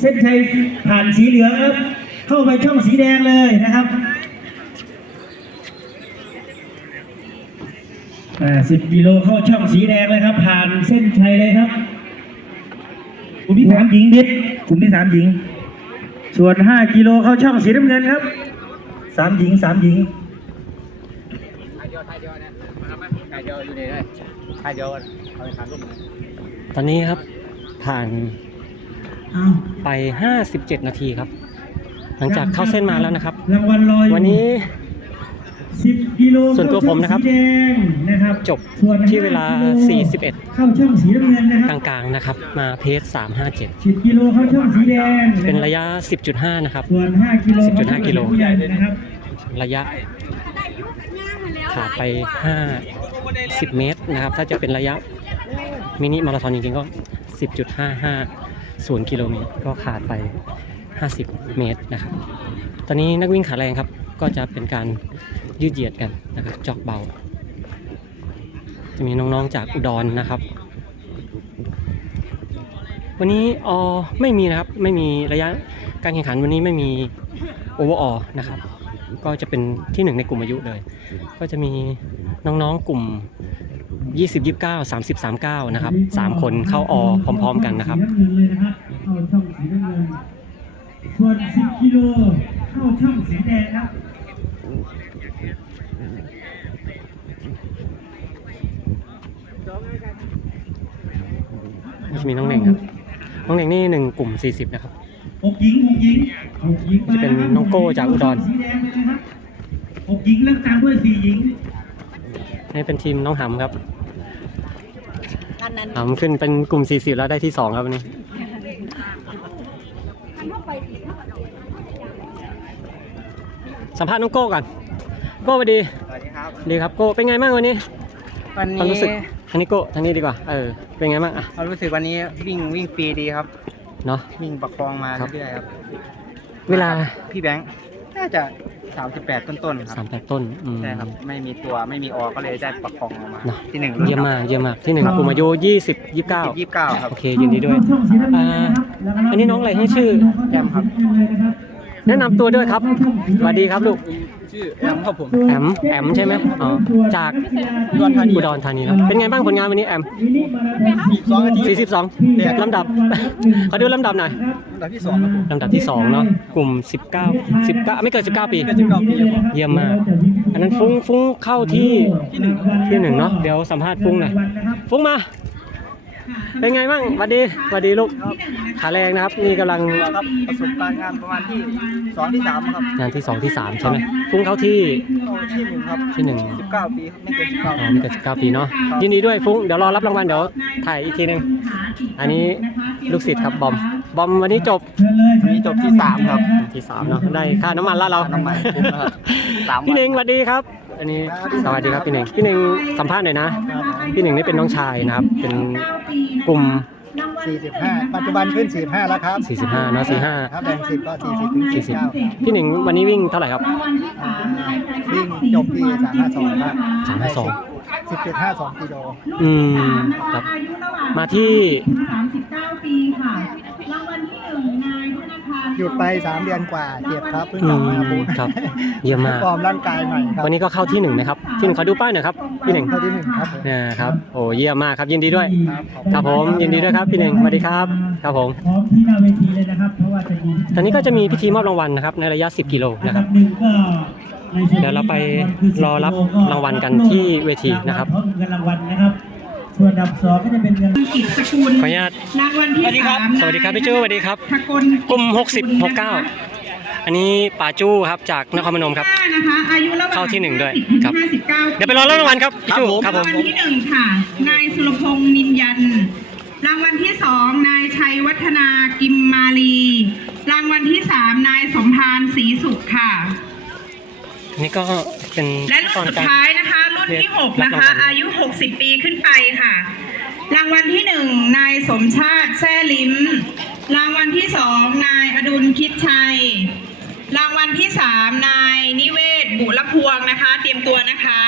เส้นชัยผ่านสีเหลืองครับ เข้าไปช่องสีแดงเลยนะครับอ่าสิบกิโลเข้าช่องสีแดงเลยครับ ผ่านเส้นชัยเลยครับกลุ่มที่สามหญิงนิดกลุ่มที่สามหญิง ส่วนห้ากิโลเข้าช่องสีน้ำเงินครับสามหญิงสามหญิงถ่ายเดียวถ่ายเดียวนะมาไหมถ่ายเดียวอยู่นี่เลยถ่ายเดียวเอาไปถ่ายรูปตอนนี้ครับผ่านอ้าว ไป 57 นาทีครับ หลังจากเข้าเส้นมาแล้วนะครับ รางวัลลอยอยู่วันนี้สิบกิโลส่วนตัวผมนะครับเข้าช่องสีแดงนะครับจบส่วนที่เวลาห้กิโ41 เข้าช่องสีน้ำเงินนะคกรับลางๆนะครับ มาเพจ357สิบกิโลเข้าช่องสีแดงเป็นระยะ 10.5 นะครับ ส่วนห้ากิโล10.5กิโลผู้ใหญ่นะครับระยะขาดไป50เมตรนะครับ ถ้าจะเป็นระยะมินิมาราธอนจริงๆก็ 10.55 กิโลเมตรก็ขาดไป 50 เมตรนะครับ ตอนนี้นักวิ่งขาแรงครับ ก็จะเป็นการยืดเหยียดกันนะครับ จอกเบา จะมีน้องๆจากอุดรนะครับ วันนี้ออไม่มีนะครับ ไม่มีระยะการแข่งขันวันนี้ไม่มีโอเวอร์ออนะครับ ก็จะเป็นที่หนึ่งในกลุ่มอายุเลย ก็จะมีน้องๆกลุ่ม 20 29 30 39 นะครับ 3 คนเข้าอพร้อมๆกันนะครับสีำเงินเลยนะครับเข้าช่องสีน้ำเงินส่วนสิบกิโลเข้าช่องสีแดงครับจะมีน้องเหน่งครับ น้องเหน่งนี่หนึ่งกลุ่ม 40 นะครับหกหญิงหกหญิงหกหญิงจะเป็นน้องโก้จากอุดรสีแดงเลยนะครับหกหญิงแล้วตามด้วยสี่หญิงนี่เป็นทีมน้องหำครับ อันนั้นหำขึ้นเป็นกลุ่ม 40 แล้วได้ที่ 2 ครับวันนี้สัมภาษณ์น้องโก้ก่อนโก้สวัสดีสวัสดีครับดีครับโก้เป็นไงบ้างวันนี้วันความนี้รู้สึกทางนี้โก้ทางนี้ดีกว่าเออเป็นไงบ้างอะความรู้สึกวันนี้วิ่งวิ่งฟรีดีครับ เนาะ วิ่งประคองมาครับ เรื่อยๆครับเวลา พี่แบงค์น่าจะ 38ต้นๆคสารัมบแปดต้นอืมใช่ครับไม่มีตัวไม่มีออก็เลยได้ประคองออกมาเนอะที่หนึ่งเยี่ยมมากเยี่ยมมากที่หนึ่งกลุ่มอายุ20ยี่สิบ29ยี่สิบเก้าครับ โอเคยินดีด้วยเข้าช่องสีน้ำเงินเลยนะครับแล้วก็อันนี้น้องอะไรให้ชื่อแอมครับ แนะนำตัวด้วยครับสวัสดีครับลูกชื่อแอมครับผมแอมแอมใช่ไหมอ๋อจากอุดรธานีอุดรธานีนะเป็นไงบ้างผลงานวันนี้แอม สองนาที42ลำดับ ขอดูลำดับหน่อยอันดับที่สองครับผมลำดับที่ 2 เนาะกลุ่ม 19 19 ไม่เกิน 19 ปีเกิน19ปีครับเยี่ยมมาก อันนั้นฟุ้งฟุ้งเข้าที่ที่หนึ่งเนาะเดี๋ยวสัมภาษณ์ฟุ้งหน่อยฟุ้งมา เป็นไงบ้างสวัสดีสวัสดีลูกขาแรงนะครับ นี่กำลังครับประสบการณ์งานประมาณที่สองที่สามครับงานที่2ที่3ใช่ไหมฟุ้งเข้าที่เข้าที่หนึ่งครับที่หนึ่งสิบเก้าปีครับไม่เกินสิบเก้าอ๋อไม่เกิน19ปีเนาะยินดีด้วยฟุ้งเดี๋ยวรอรับรางวัลเดี๋ยวถ่ายอีกทีหนึงอันนี้ลูกศิษย์ครับบอมบอมวันนี้จบวันนี้จบที่สามครับที่สามเนาะได้ค่าน้ำมันแล้วเราค่าน้ำมันคุ้มนะครับสามวันพี่เน่งสวัสดีครับ อันนี้สวัสดีครับพี่เน่งพี่เน่งสัมภาษณ์หน่อยนะ พี่เน่งนี่เป็นน้องชายนะครับ เป็นกลุ่ม 45 ปัจจุบันขึ้น 45 แล้วครับ45เนาะถ้าแบ่ง10 ก็ 40 ถึง45 49 40พี่เน่งวันนี้วิ่งเท่าไหร่ครับอ่าวิ่งจบที่ 352ครับ352 10.52กิโล อืมครับมาที่ 39ปีค่ะ หยุดไป3เดือนกว่าเจ็บครับเพิ่งอืกลับมมาบูธครับเยี่ยมมาก ฟอร์มร่างกายใหม่ครับวันนี้ก็เข้าที่หนึ่งไหมครับที่หนึ่งขอดูป้ายหน่อยครับพี่เน่งเข้าที่หนึ่งครับผมเนี่ยครับโอ้เยี่ยมมากครับยินดีด้วย ครับขอบคุณครับผมยินดีด้วยครับพี่เน่งสวัสดีครับครับผมพร้อมที่หน้าเวทีเลยนะครับ เพราะว่าจะมีตอนนี้ก็จะมีพิธีมอบรางวัลนะครับในระยะ 10 กิโลอันนะคดัรับบ หนึ่งก็ในส่นเดี๋ยวเราไปรอรับรางวัลกันที่เวทีนะครับ พร้อมเงินรางวัลนะครับ ส่วนอันดับสองก็จะเป็นเงินกิจสกุลขออนุญาตรางวัลที่สามสวัสดีครับพี่จู้สวัสดีครับทกลกลุ่ม60 69อันนี้ป่าจู้ครับจากนครพนมครับห้านะคะอายุระหว่างเข้าที่หนึ่งด้วย50ถึงครับ59เดี๋ยวไปรอรับรางวัลครับพี่จู้ครับผมรางวัลที่หนึ่งค่ะนายสุรพงษ์นินยัน รางวัลที่สองนายชัยวัฒนากิมมาลีรางวัลที่สามนายสมพานศรีสุขค่ะอันนี้ก็เป็นและรุ่นตอนสุดการท้ายนะคะ รุ่นที่ 6 นะคะรับรางวัลอายุ 60 ปีขึ้นไปค่ะ รางวัลที่ 1 นายสมชาติแซ่ลิ้ม รางวัลที่ 2 นายอดุลคิดชัย รางวัลที่ 3 นายนิเวศ บุรพวงนะคะ เตรียมตัวนะคะ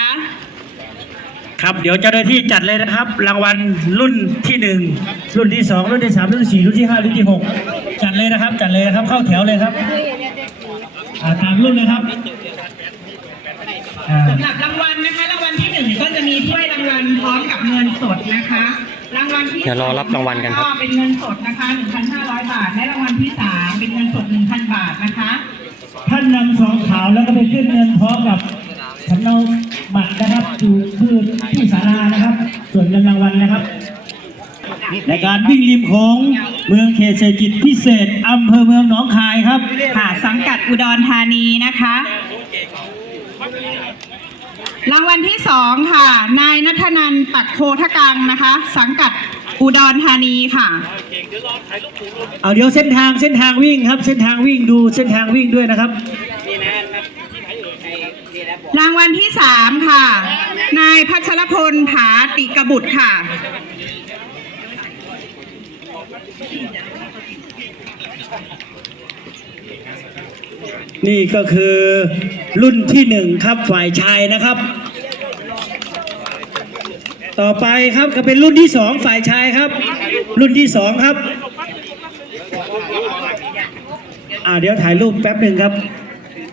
ครับเดี๋ยวเจ้าหน้าที่จัดเลยนะครับ รางวัลรุ่นที่หนึ่งรุ่นที่สองรุ่นที่สามรุ่นที่สี่รุ่นที่ห้ารุ่นที่หกจัดเลยนะครับ จัดเลยนะครับเข้าแถวเลยครับอ่าตามรุ่นเลยครับอ่าสำหรับรางวัลนะคะ มีถ้วยรางวัลพร้อมกับเงินสดนะคะ รางวัลที่เดี๋ยวรอรับรางวัลกันครับ ก็เป็นเงินสดนะคะ1,500 บาท และรางวัลที่สามเป็นเงินสด 1,000 บาทนะคะ ท่านนำซองขาวแล้วก็ไปขึ้นเงินพร้อมกับสำเนาบัตรนะครับอยู่คือที่ศาลานะครับ ส่วนเงินรางวัลนะครับ ในการวิ่งริมโค้งเมืองเขตเศรษฐกิจพิเศษอำเภอเมืองหนองคายครับ ค่ะสังกัดอุดรธานีนะคะ รางวัลที่สองค่ะ นายนัทนันท์ปักโพธกังนะคะ สังกัดอุดรธานีค่ะ เอาเดี๋ยวเส้นทางเส้นทางวิ่งครับ เส้นทางวิ่งดูเส้นทางวิ่งด้วยนะครับ รางวัลที่สามค่ะ นายพัชรพลผาติกบุตรค่ะ นี่ก็คือรุ่นที่หนึ่งครับฝ่ายชายนะครับ ต่อไปครับก็เป็นรุ่นที่สองฝ่ายชายครับ รุ่นที่สองครับ อ่าเดี๋ยวถ่ายรูปแป๊บหนึ่งครับ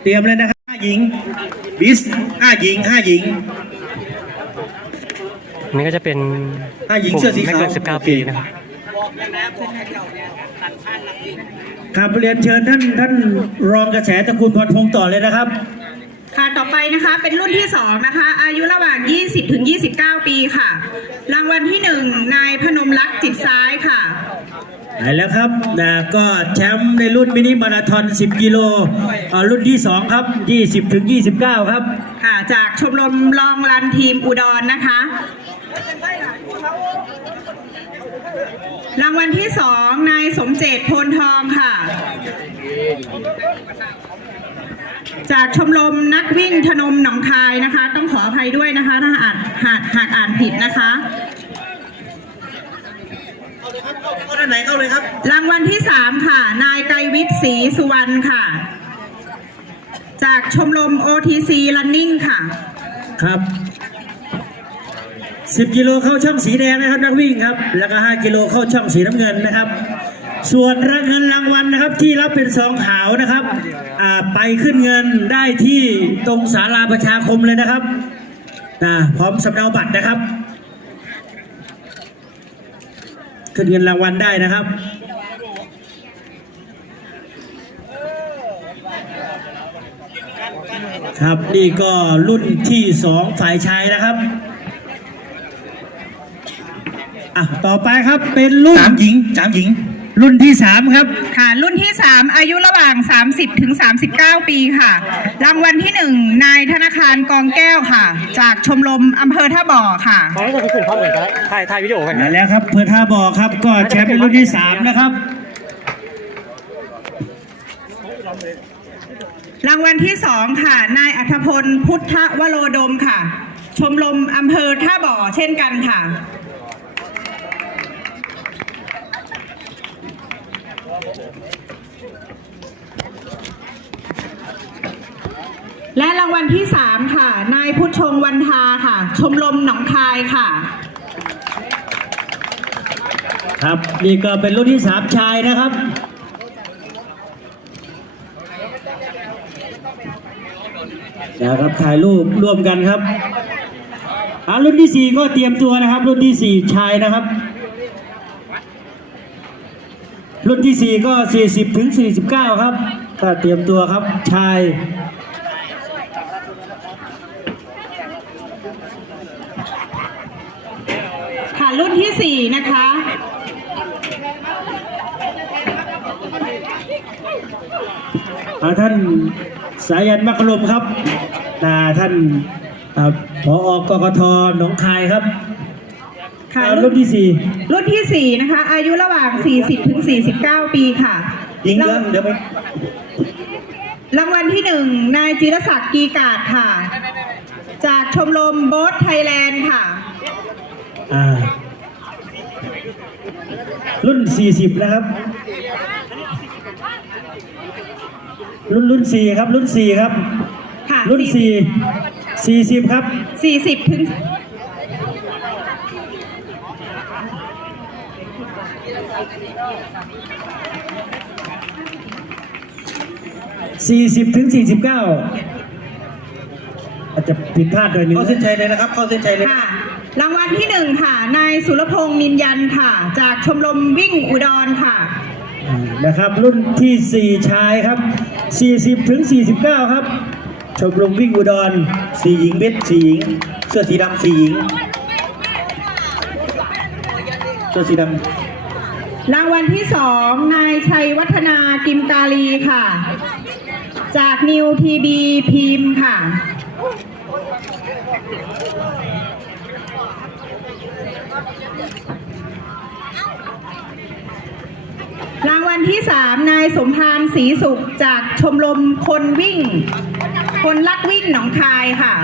เตรียมเลยนะครับห้าหญิงบิสห้าหญิงห้าหญิงอันนี้ก็จะเป็นอะหญิงเสื้อสีขาวไม่เกินสิบเก้าปีนะครับ ครับเรียนเชิญท่านท่านรองกระแสตระกูลพรพงศ์ต่อเลยนะครับ ค่ะต่อไปนะคะเป็นรุ่นที่ 2 นะคะ อายุระหว่าง 20 ถึง 29 ปีค่ะ รางวัลที่ 1 นายพนมรักษ์จิตซ้ายค่ะไปแล้วครับนะก็แชมป์ในรุ่นมินิมาราธอน 10 กิโลเอ่อรุ่นที่ 2 ครับ 20 ถึง 29 ครับ ค่ะ จากชมรมลองรันทีมอุดรนะคะ รางวัลที่2นายสมเจตโพนทองค่ะ จากชมรมนักวิ่งธนมหนองคายนะคะ ต้องขออภัยด้วยนะคะ ถ้าอ่านหากหากอ่านผิดนะคะเข้าด้านไหนเข้าเลยครับ รางวัลที่3ค่ะ นายไกรวิทย์ศรีสุวรรณค่ะ จากชมรม OTC Running ค่ะ ครับ 10 กิโลเข้าช่องสีแดงนะครับนักวิ่งครับ แล้วก็ 5 กิโลเข้าช่องสีน้ำเงินนะครับ ส่วนรางเงินรางวัลนะครับที่รับเป็นซองขาวนะครับไปขึ้นเงินได้ที่ตรงศาลาประชาคมเลยนะครับนะพร้อมสำเนาบัตรนะครับ ขึ้นเงินรางวัลได้นะครับครับนี่ก็รุ่นที่สองฝ่ายชายนะครับ อะต่อไปครับเป็นรุ่นสามหญิงสามหญิง รุ่นที่สามครับ ค่ะ รุ่นที่ 3 อายุระหว่าง 30ถึง39 ปีค่ะ รางวัลที่ 1 นายธนาคารกองแก้วค่ะ จากชมรมอำเภอท่าบ่อค่ะขอให้คนขึ้นพร้อมกันก็ได้ถ่ายถ่ายวิดีโอกันมานะแล้วครับเพื่อท่าบอกครับก็แชมป์เป็นรุ่นที่สามนะครับ รางวัลที่ 2 ค่ะ นายอัธพลพุทธวโรดมค่ะ ชมรมอำเภอท่าบ่อเช่นกันค่ะ และรางวัลที่3ค่ะ นายพุทธชงวันทาค่ะ ชมรมหนองคายค่ะ ครับนี่ก็เป็นรุ่นที่สามชายนะครับ นะครับถ่ายรูปร่วมกันครับอารุ่นที่สี่ก็เตรียมตัวนะครับ รุ่นที่สี่ชายนะครับ รุ่นที่สี่ก็สี่สิบถึงสี่สิบเก้าครับก็เตรียมตัวครับชาย ค่ะรุ่นที่ 4 นะคะอ่าท่านสายันมัคลมครับอ่าท่านอ่าผอกกทหนองคายครับค่ะอ่ารุ่นที่สี่ รุ่นที่ 4 นะคะ อายุระหว่าง 40 ถึง 49 ปีค่ะหญิงเยอะเดี๋ยวไปรางวัลที่ 1 นายจิรศักดิ์กีกาดค่ะ จากชมรมโบ๊ทไทยแลนด์ค่ะ อ่า รุ่นสี่สิบนะครับ รุ่นรุ่นสี่ครับ รุ่นสี่ครับ ค่ะรุ่นสี่สี่สิบครับ 40 ถึง 40ถึง49 อาจจะผิดพลาดโดยนึงเข้าเส้นชัยเลยนะครับ เข้าเส้นชัยเลยค่ะ รางวัลที่หนึ่งค่ะ นายสุรพงษ์นินยันค่ะ จากชมรมวิ่งอุดรค่ะ นะครับรุ่นที่ 4 ชายครับ 40ถึง49 ครับ ชมรมวิ่งอุดรสี่หญิงเบ็ดสี่หญิง เสื้อสีดำสี่หญิง เสื้อสีดรางวัลที่สองนายชัยวัฒนากิมกาลีค่ะ จากนิวทีบีพิมพ์ค่ะ รางวัลที่สามนายสมพานศรีสุขจากชมรมคนวิ่ง คนรักวิ่งหนองคายค่ะ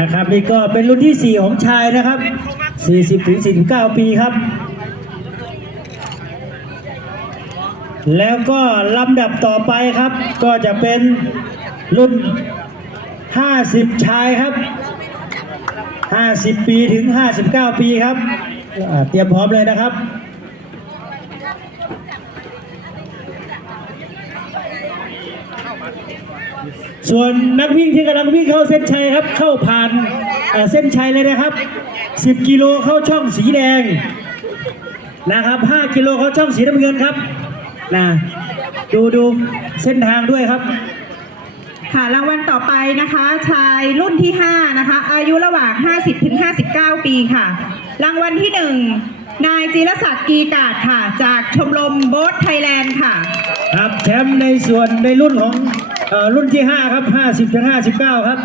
นะครับนี่ก็เป็นรุ่นที่ 4 ของชายนะครับ 40ถึง49 ปีครับ แล้วก็ลำดับต่อไปครับ ก็จะเป็นรุ่น 50 ชายครับ 50 ปีถึง 59 ปีครับ เตรียมพร้อมเลยนะครับส่วนนักวิ่งที่กำลังวิ่งเข้าเส้นชัยครับ เข้าผ่านเส้นชัยเลยนะครับ 10 กิโลเข้าช่องสีแดงนะครับ 5 กิโลเข้าช่องสีน้ำเงินครับ นะดูดูเส้นทางด้วยครับ ค่ะรางวัลต่อไปนะคะ ชายรุ่นที่ 5 นะคะ อายุระหว่าง 50 ถึง 59 ปีค่ะ รางวัลที่ 1 นายจิรศักดิ์กีกาดค่ะ จากชมรมโบ๊ทไทยแลนด์ค่ะ ครับแชมป์ในส่วนในรุ่นของเอ่อรุ่นที่ 5 ครับ 50 ถึง 59 ครับ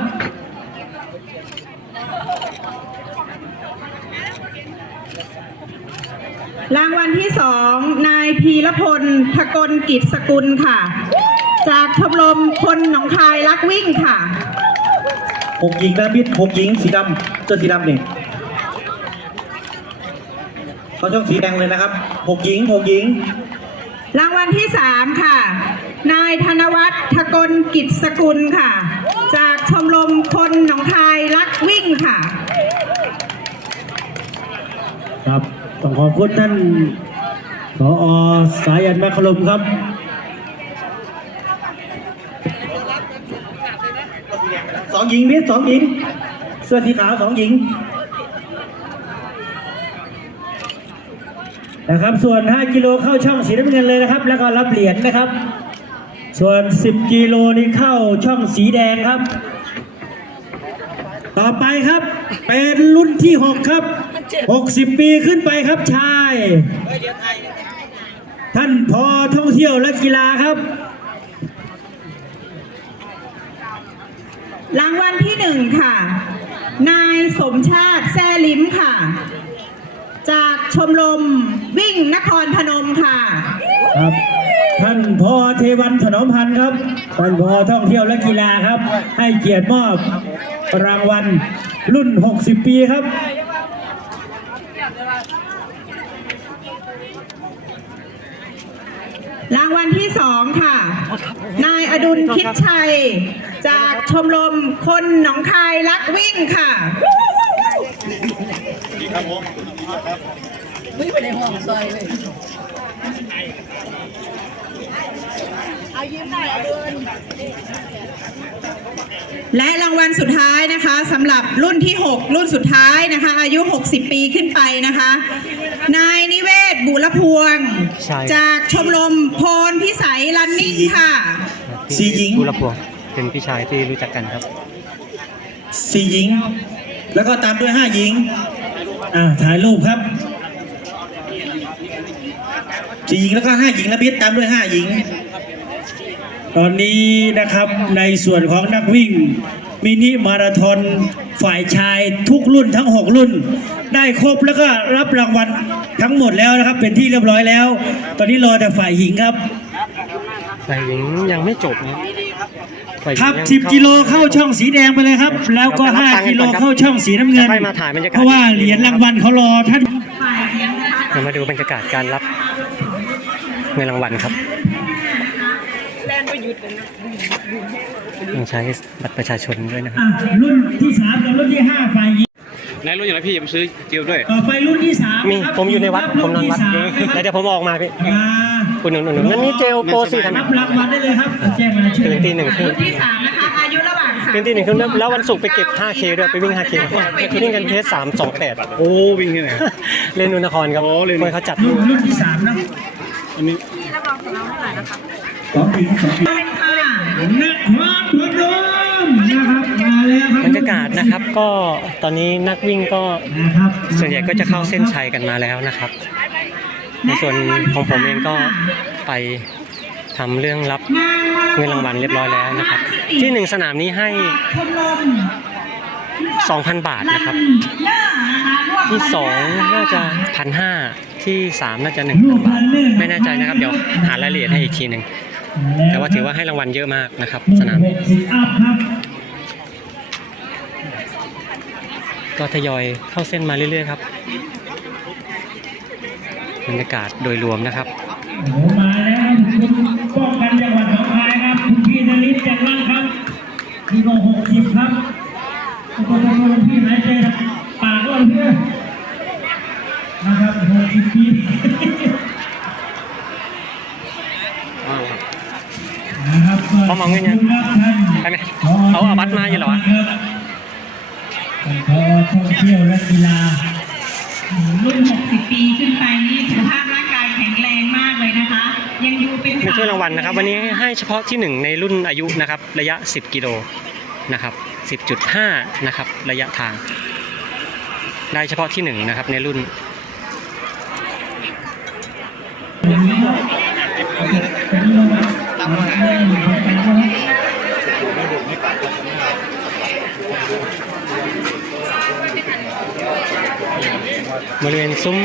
รางวัลที่2นายพีรพลทกลกิจสกุลค่ะ จากชมรมคนหนองคายรักวิ่งค่ะำหกหญิงนะบิดหกหญิงสีดำเสื้อสีดำนี่เขาช่องสีแดงเลยนะครับหกหญิงหกหญิง รางวัลที่3ค่ะ นายธนวัฒน์ทกลกิจสกุลค่ะ จากชมรมคนหนองคายรักวิ่งค่ะ ครับ ต้องขอบคุณท่านผอสายันแมคคลมครับสองหญิงบิดสองหญิง เสื้อสีขาวสองหญิงนะครับ ส่วน 5 กิโลเข้าช่องสีน้ำเงินเลยนะครับ แล้วก็รับเหรียญนะครับ ส่วน 10 กิโลนี่เข้าช่องสีแดงครับ ต่อไปครับ เป็นรุ่นที่ 6 ครับ 60 ปีขึ้นไปครับชาย ท่านพอท่องเที่ยวและกีฬาครับ รางวัลที่1ค่ะ นายสมชาติแซ่ลิ้มค่ะ จากชมรมวิ่งนครพนมค่ะครับท่านพอเทวันถนอมพันธ์ครับ ท่านพอท่องเที่ยวและกีฬาครับ ให้เกียรติมอบรางวัลรุ่น 60 ปีครับ รางวัลที่2ค่ะ นายอดุลคิดชัย จากชมรมคนหนองคายรักวิ่งค่ะและรางวัลสุดท้ายนะคะสำหรับรุ่นที่ 6 รุ่นสุดท้ายนะคะ อายุ 60 ปีขึ้นไปนะคะ นายนิเวศบุรพวง ใช่ จากชมรมโพนพิสัยรันนิ่งค่ะ สี่หญิง บุรพวงเป็นพี่ชายที่รู้จักกันครับ สี่หญิง แล้วก็ตามด้วยห้าหญิง อ่าถ่ายรูปครับสี่หญิงแล้วก็ห้าหญิงนะบิดตามด้วยห้าหญิง ตอนนี้นะครับในส่วนของนักวิ่ง มินิมาราธอนฝ่ายชายทุกรุ่นทั้ง 6 รุ่น ได้ครบแล้วก็รับรางวัลทั้งหมดแล้วนะครับ เป็นที่เรียบร้อยแล้ว ตอนนี้รอแต่ฝ่ายหญิงครับ ฝ่ายหญิงยังไม่จบนะฝ่ายหญิงครับ ยัง10 กิโลเข้าช่องสีแดงไปเลยครับ แล้วก็ 5 กิโลเข้าช่องสีน้ำเงินค่อยมาถ่ายบรรยากาศเพราะว่าเหรียญรางวัลเขารอท่านเรามาดูบรรยากาศการรับเงินรางวัลครับ ต้องใช้บัตรประชาชนด้วยนะครับ อะรุ่นที่3กับรุ่นที่5ฝ่ายหญิงในรถอย่างไรพี่อย่าไปซื้อเจียวด้วย ต่อไปรุ่นที่สามมีครับผมอยู่ในวัดครับผมนอนวัดรุ่ที่สามนะครับแล้วเดี๋ยวผมออกมาพี่มาคุณหนุนหนุนนั่นนี่เจลโปรสี่ทันรับรางวัลได้เลยครับแจ้งรายชื่อถึงตีหนึ่งครึ่งรุ่นที่3นะคะอายุระหว่าง3ถึงตีหนึ่งครึ่งแล้ววันศุกร์ไปเก็บ 5K ด้วยไปวิ่ง 5K วิ่งกันเพจสามสองแปดโอ้วิ่งที่ไหนเล่นนุนครครับโอ้เล่นเพื่อเขาจัดรุ่นรุ่นที่สามนะอันนี้สองปีสองปีค่ะนครพากาศนะครับ ก็ตอนนี้นักวิ่งก็ส่วนใหญ่ก็จะเข้าเส้นชัยกันมาแล้วนะครับ ในส่วนของผมเองก็ไปทำเรื่องรับเงินรางวัลเรียบร้อยแล้วนะครับ ที่หนึ่งสนามนี้ให้ชมรม2,000 บาทนะครับ ที่สองน่าจะพันห้าที่สามน่าจะหนึ่งพันบาทไม่แน่ใจนะครับ เดี๋ยวหารายละเอียดให้อีกทีหนึ่งแต่ว่าถือว่าให้รางวัลเยอะมากนะครับ สนามห กสิบอัพครับก็ทยอยเข้าเส้นมาเรื่อยๆครับบรรยากาศโดยรวมนะครับโอ้โหมาแล้วคุณป้องกันจังหวัดหนองคายครับคุณพี่นริศจันทร์รังครับพี่ก็หกสิบครับโอ้โหพี่หายใจปากก็เพื่อนะครับหกสิบปีนะครับพร้อมเอาเงินยังไปไหมเอาเอาบัตรมาอยู่เหรอวะพอ ท่องเที่ยวและกีฬารุ่น 60 ปีขึ้นไปนี่สุขภาพร่างกายแข็งแรงมากเลยนะคะ ยังดูเป็นในถ้วยรางวัลนะครับ วันนี้ให้เฉพาะที่หนึ่งในรุ่นอายุนะครับ ระยะ 10 กิโลนะครับ 10.5 นะครับ ระยะทาง ได้เฉพาะที่หนึ่งนะครับในรุ่น บริเวณซุ้ม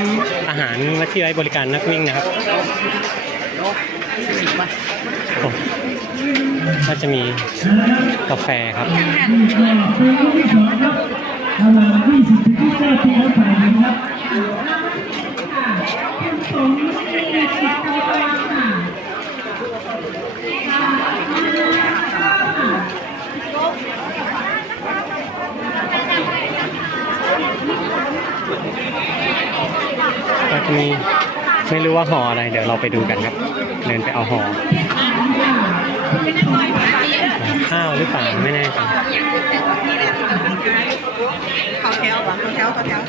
อาหารวัที่ไว้บริการนักวิ่งนะครับโอ้ก็จะมีกาแฟครับครับระหว่าง20ถึง29ปีแล้วฝ่ายหญิงครับ ก็จะ มีไม่รู้ว่าห่ออะไร เดี๋ยวเราไปดูกันครับ เดินไปเอาห่อข้าวหรือเปล่าไม่แน่ใจเขาแถวปะเขาแถวเขาแถว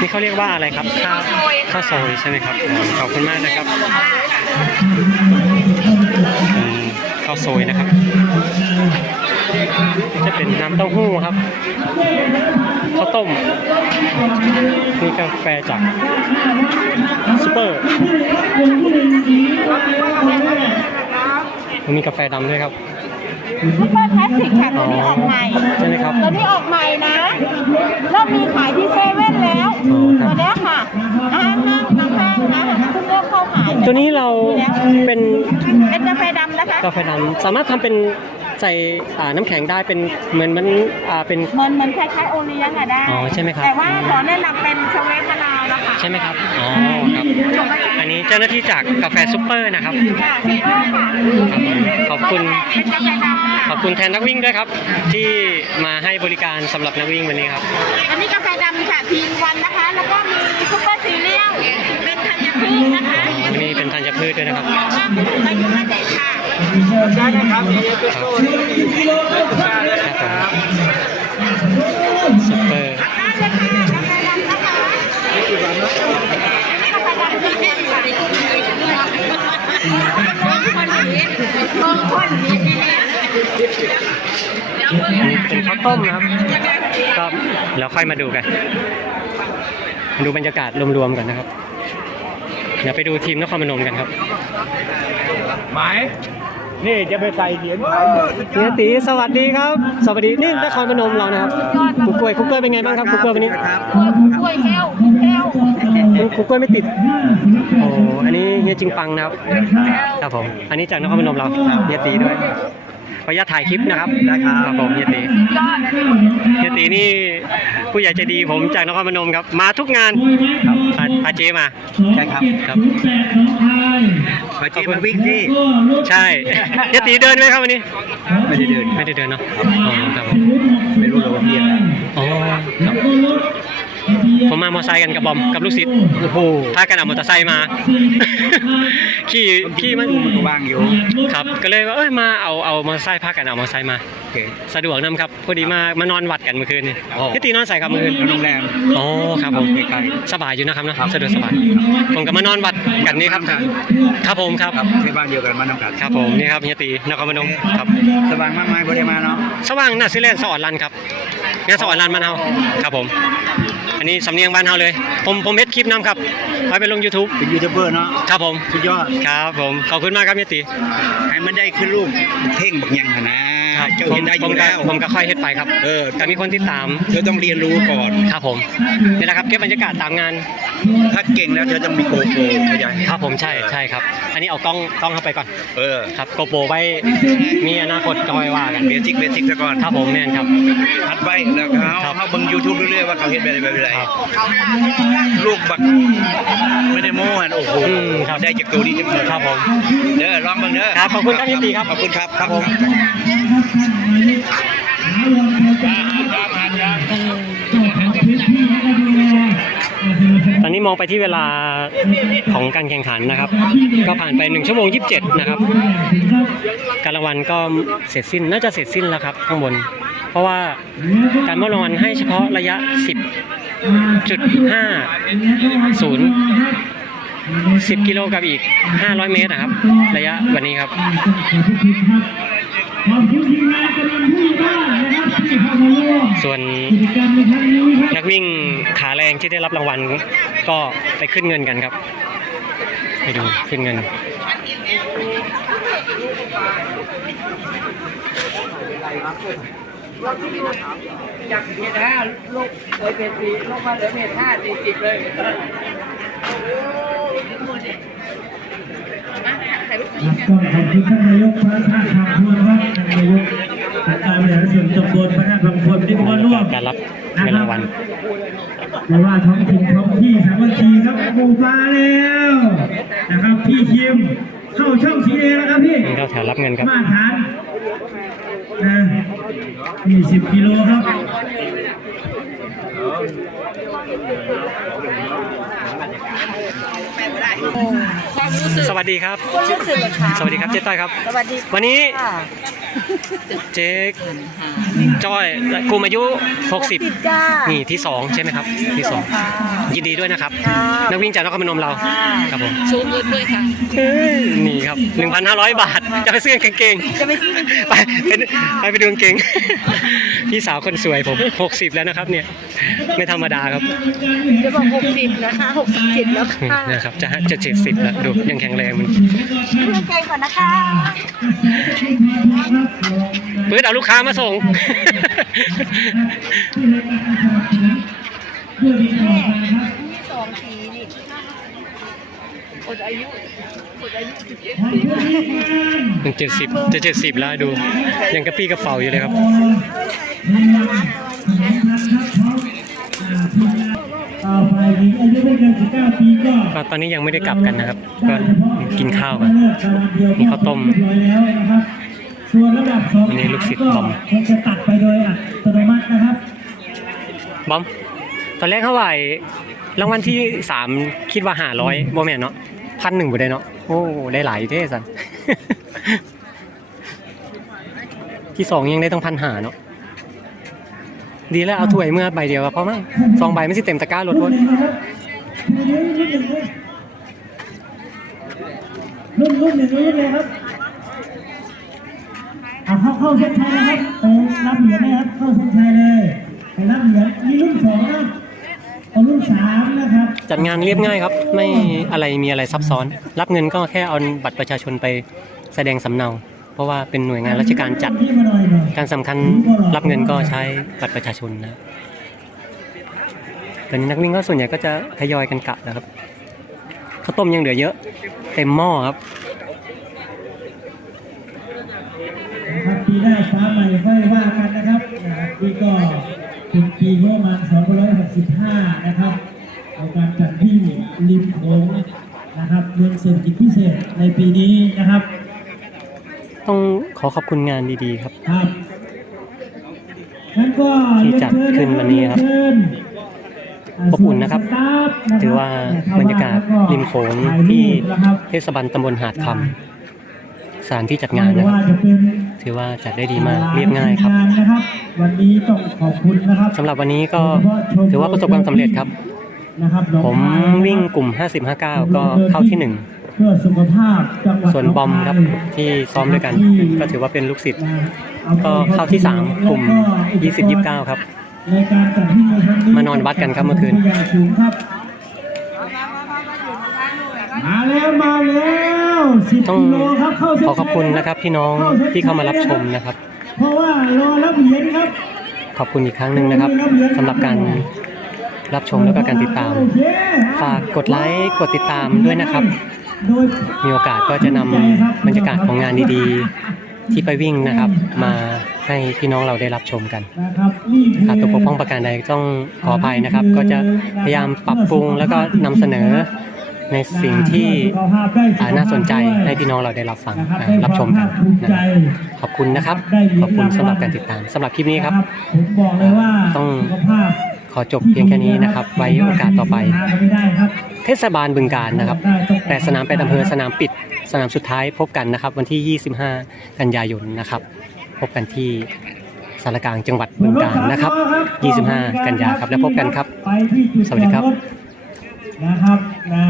นี่เขาเรียกว่าอะไรครับ ข้าวข้าวซอยใช่ไหมครับอ๋อขอบคุณมากนะครับอืมข้าวซอยนะครับ จะเป็นน้ำเต้าหู้ครับข้าวต้มมีกาแฟจากซูเปอร์มีกาแฟดำด้วยครับซุปเปอร์คลาสสิกค่ะตัวนี้ออกใหม่ใช่ไหมครับตัวนี้ออกใหม่นะเริ่มมีขายที่เซเว่นแล้วอ๋อครับตัวเนี้ยค่ะห้างห้างบางห้างนะเพิ่งเริ่มเข้าขายตัวนี้เรา นะคะกาแฟดำสามารถทำเป็นใส่อ่าน้ำแข็งได้เป็นเหมือนมันอ่าเป็น เหมือนเหมือนคล้ายๆโอเลี้ยงอะได้อ๋อใช่ไหมครับ แต่ว่าขอแนะนำเป็นชเวฟมะนาวนะคะใช่ไหมครับ อ๋อครับ อันนี้เจ้าหน้าที่จากกาแฟซุปเปอร์นะครับ ค่ะซุปเปอร์ค่ะขอบคุณ เป็นกาแฟดำค่ะขอบคุณแทนนักวิ่งด้วยครับ ที่มาให้บริการสำหรับนักวิ่งวันนี้ครับ อันนี้กาแฟดำค่ะทีนวันนะคะ แล้วก็มีซุปเปอร์ซีเรียลเป็นธัญพืชนะคะ วันนี้เป็นธัญพืชด้วยนะครับเหมาะมากผู้สูงอายุและเด็กค่ะ ได้นะครับมีเอสเปรสโซ่ครับผมซุปเปอร์ได้เลยค่ะกาแฟดำนะคะนี่กาแฟดำที่แห้งค่ะมงคลนี้มงคลนี้อันนี้เป็นข้าวต้มนะครับก็แล้วค่อยมาดูกัน ดูบรรยากาศรวมๆกันนะครับ เดี๋ยวไปดูทีมนครพนมกันครับ หมาย นี่จะไปใส่เหรียญไทยเฮียตีสวัสดีครับ สวัสดีนี่นครพนมเรานะครับครูกล้วยครูกล้วยเป็นไงบ้างครับครูกล้วยวันนี้กล้วยแก้วแก้วครูกล้วยไม่ติดโอ้อันนี้เฮียจิงปังนะครับครับผมอันนี้จากนครพนมเราเฮียตีด้วยขออนุญาตถ่ายคลิปนะครับครับผมเฮียตีเฮียตีนี่ผู้ใหญ่ใจดีผมจากนครพนมครับ มาทุกงานอาอาเจมาใช่ครับครับ ศูนย์แปดน้องคายมาจีมาวิ่งที่ใช่เฮียตีเดินไหมครับวันนี้ ไม่ได้เดินไม่ได้เดินเนาะอ๋อครับผมไม่รู้เลยว่าเพียงอะไรอ๋อครับ ผมมามอเตอร์ไซค์กันกับบอมกับลูกศิษย์โอ้โหพากันเอามอเตอร์ไซค์มา ขี่ขี่มันมันก็ว่างอยู่ครับ ก็เลยว่าเอ้ยมาเอาเอามอเตอร์ไซค์พากันเอามอเตอร์ไซค์มา โอเค สะดวกนำครับพอดีมามานอนวัดกันเมื่อคืนนี่อ๋อ พี่ตีนอนใส่ครับเมื่อคืนโรงแรมอ๋อครับผมใกล้ สบายอยู่นะครับเนอะสะดวกสบายผมก็มานอนวัดกันนี่ครับ ครับครับผมครับครับที่บ้านเดียวกันมานำกันครับผมนี่ครับเฮียตีนครพนมครับสว่างมากมายบ่ได้มาเนาะ สว่างนาซิเลนสวรรค์รันครับงานสวรรค์รันบ้านเฮาครับผม อันนี้สำเนียงบ้านเฮาเลย ผมผมเฮ็ดคลิปนํครับไว้ไปลง YouTube เป็นยูทูบเบอร์เนาะครับผม สุดยอด ครับผม ขอบคุณมากครับเฮียตีให้มันได้ขึ้นรูปเท่งบักยังหนนะครับ เจ้าผมเห็นได้อผมยู่ก็แล้วผมก็ค่อยเฮ็ดไปครับเออแต่มีคนติดตามเธอต้องเรียนรู้ก่อน ครับผมนี่แหละครับเก็บบรรยากาศตามงานถ้าเก่งแล้วเธอจะมีโกโปรเข้าใจครับผมใช่ใช่ครับ อันนี้เอากล้องกล้องเข้าไปก่อนเออครับโกโปรไว้มีอนาคตจอยว่ากันเบสิกเบสิกซะก่อนครับผมแม่นครับ พัดไว้แล้วเขาครับเขาเบิ่งยูทูบเรื่อยๆว่าเขาเห็นแบบอะไรแบบอะไรครับ ลูกบักไม่ได้โม้หันโอ้โหอืมครับ ได้จากตัวนี้จากตัวครับผม เด้อลองเบิ่งเด้อครับขอบคุณครับยินดีครับ ขอบคุณครับครับผม ตอนนี้มองไปที่เวลาของการแข่งขันนะครับ ก็ผ่านไป1ชั่วโมง27 นะครับ การรางวัลก็เสร็จสิ้นน่าจะเสร็จสิ้นแล้วครับข้างบน เพราะว่าการมอบรางวัลให้เฉพาะระยะ 10.50 10 กิโลกับอีก 500 เมตรนะครับ ระยะวันนี้ครับ ขอบคุณทีมงานกำลังผู้บ้านนะครับที่เข้ามาร่วมส่วนกิจกรรมในครั้งนี้ครับนักวิ่งขาแรงที่ได้รับรางวัลก็ไปขึ้นเงินกันครับ ไปดูขึ้นเงินจากเมตรห้าลูกเลยเป็นสี่ลงมาเหลือเมตรห้าสี่สิบเลยค รับต้องขอบคุณท่านนายกพระธาตุคำพวนครับท่านนายกองค์การบริหารส่วนตำบลพระธาตุคำพวนที่มาร่วมการรับเงินรางวัลแต่ว่าท้องถิ่นท้องที่สามัคคีครับหมู่มาแล้วนะครับพี่คิมเข้าช่องสีแดงแล้วครับพี่นี่เข้าแถวรับเงินครับมาตรฐานนะ20กิโลครับ สวัสดีครับ สวัสดีครับเจ๊ต้อยครับ สวัสดีวันนี้ เจ๊จ้อยกลุ่มอายุ 60 จ้านี่ที่ 2 ใช่ไหมครับ ที่สองยินดีด้วยนะครับ นักวิ่งจากนครพนมเราครับผมชูเงินด้วยค่ะนี่ครับ 1,500 บาท จะไปซื้อกางเกงจะไปซื้อไปไปไปไปดูกางเกง พี่สาวคนสวยผม 60 แล้วนะครับเนี่ยไม่ธรรมดาครับ จะบอกหกสิบนะคะหกสิบเจ็ดแล้วอืมค่ะนะครับจะจะเจ็ดสิบแล้วดูยังแข็งแรงมันเรื่องใจก่อนนะคะปื๊ดเอาลูกค้ามาส่งสองทีนี่อดอายุอดอายุสิบเอ็ดมันเจ็ดสิบจะเจ็ดสิบแล้วดู ยังกระปี้กระเป๋าอยู่เลยครับตอน19ปีก็ก็ตอนนี้ยังไม่ได้กลับกันนะครับ ก็กินข้าวกันมีข้าวต้ม เรียบร้อยแล้วนะครับ ส่วนระดับสองอันนี้ลูกศิษย์บอม คงจะตัดไปโดยอัตโนมัตินะครับบอม ตอนแรกเท่าไหร่รางวัลที่สามคิดว่าหาร้อยโมแมนเนาะพันหนึ่งบ่ได้เนาะโอ้ได้หลายเท่สัน ที่สองยังได้ต้องพันหาเนาะดีแล้วเอาถ้วยเมื่อใบเดียวก็พอมั้งสองใบไม่สิเต็มตะกร้ารถรุ่วนนหนึ่งนะครับรุ่นรุ่นหนึ่งรุ่นเลยครับ เอาเข้าเข้าเส้นชัยนะครับไปรับเหรียญนะครับเข้าเส้นชัยเลยไปรับเหรียญมีรุ่นสองนะเอารุ่นสามนะครับจัดงานเรียบง่ายครับ ไม่อะไรมีอะไรซับซ้อน รับเงินก็แค่เอาบัตรประชาชนไปแสดงสำเนา เพราะว่าเป็นหน่วยงานราชการจัด ที่มาหน่อยหน่อยการสำคัญรับเงินก็ใช้บัตรประชาชนนะตอนนี้นักวิ่งก็ส่วนใหญ่ก็จะทยอยกันกลับนะครับข้าวต้มยังเหลือเยอะ เต็มหม้อครับ นะครับปีหน้าฟ้าใหม่ค่อยว่ากันนะครับนะครับนี่ก็เป็นปีงบประมาณ265 นะครับในการจัดที่ริมโขงนะครับเมืองเศรษฐกิจพิเศษในปีนี้นะครับ ต้องขอขอบคุณงานดีๆครับ ครับงั้นก็ที่จัดขึ้นวันนี้ครับเชิญอบอุ่นนะครับส่วสตาฟนะคถือว่าบรรยากาศริมโขงถ่ายรูที่ปนะครับเทศบาลตำบลหาดคำ สถานที่จัดงานไม่นะคว่ารับจะเป็นถือว่าจัดได้ดีมากเรียบง่ายครับงนนะครับวันนี้ต้องขอบคุณนะครับสำหรับวันนี้ก็ถือว่าประสบความสำเร็จครับนะครับน้องผมไนะครับวิ่งกลุ่ม 50-59 ก็เข้าที่เพื่อสุขภาพจังหวัด1ส่วนบอมครับที่ซ้อมด้วยกัน ก็ถือว่าเป็นลูกศิษย์ก็เข้าที่ 3 กลุ่ม 20-29 ครับในการจัดที่ในครั้งนี้มานอนวัดกันครับเมื่อคืนอย่างสูงครับมาแล้วมาแล้วสิบ ต้องกิโลครับเข้าเส้นขอขอบคุณนะครับพี่น้องเข้ส้นที่เข้ามารับชมนะครับ เพราะว่ารอรับเหรียญครับ ขอบคุณอีกครั้งหนึ่งนะครับสำหรับการรับชมแล้วก็การติดตามโอเคฝากกดไลค์กดติดตามด้วยนะครับโดยมีโอกาสก็จะนำบรรยากาศของงานดีๆ ที่ไปวิ่งนะครับ มาให้พี่น้องเราได้รับชมกันนะครับนี่คือขาดตกบกพร่องประการใดต้องขออภัยนะครับ ก็จะพยายามปรับปรุงแล้วก็นำเสนอ ในสิ่งที่อ่าน่าสนใจให้พี่น้องเราได้รับฟังอ่ารับชมกันนะครับขอบคุณนะครับ ขอบคุณสำหรับการติดตามสำหรับคลิปนี้ครับผมบอกเลยว่าต้องสุขภาพขอจบเพียงแค่นี้นะครับ ไว้โอกาสต่อไปไม่ได้ครับเทศบาลบึงการนะครับแปดสนามแปดอำเภอสนามปิด สนามสุดท้ายพบกันนะครับ วันที่ 25 กันยายนนะครับ พบกันที่สารกลางจังหวัดบึงการนะครับ 25 กันยาครับ แล้วพบกันครับไปที่จุดสวัสดีครับจอรถ นะครับนะ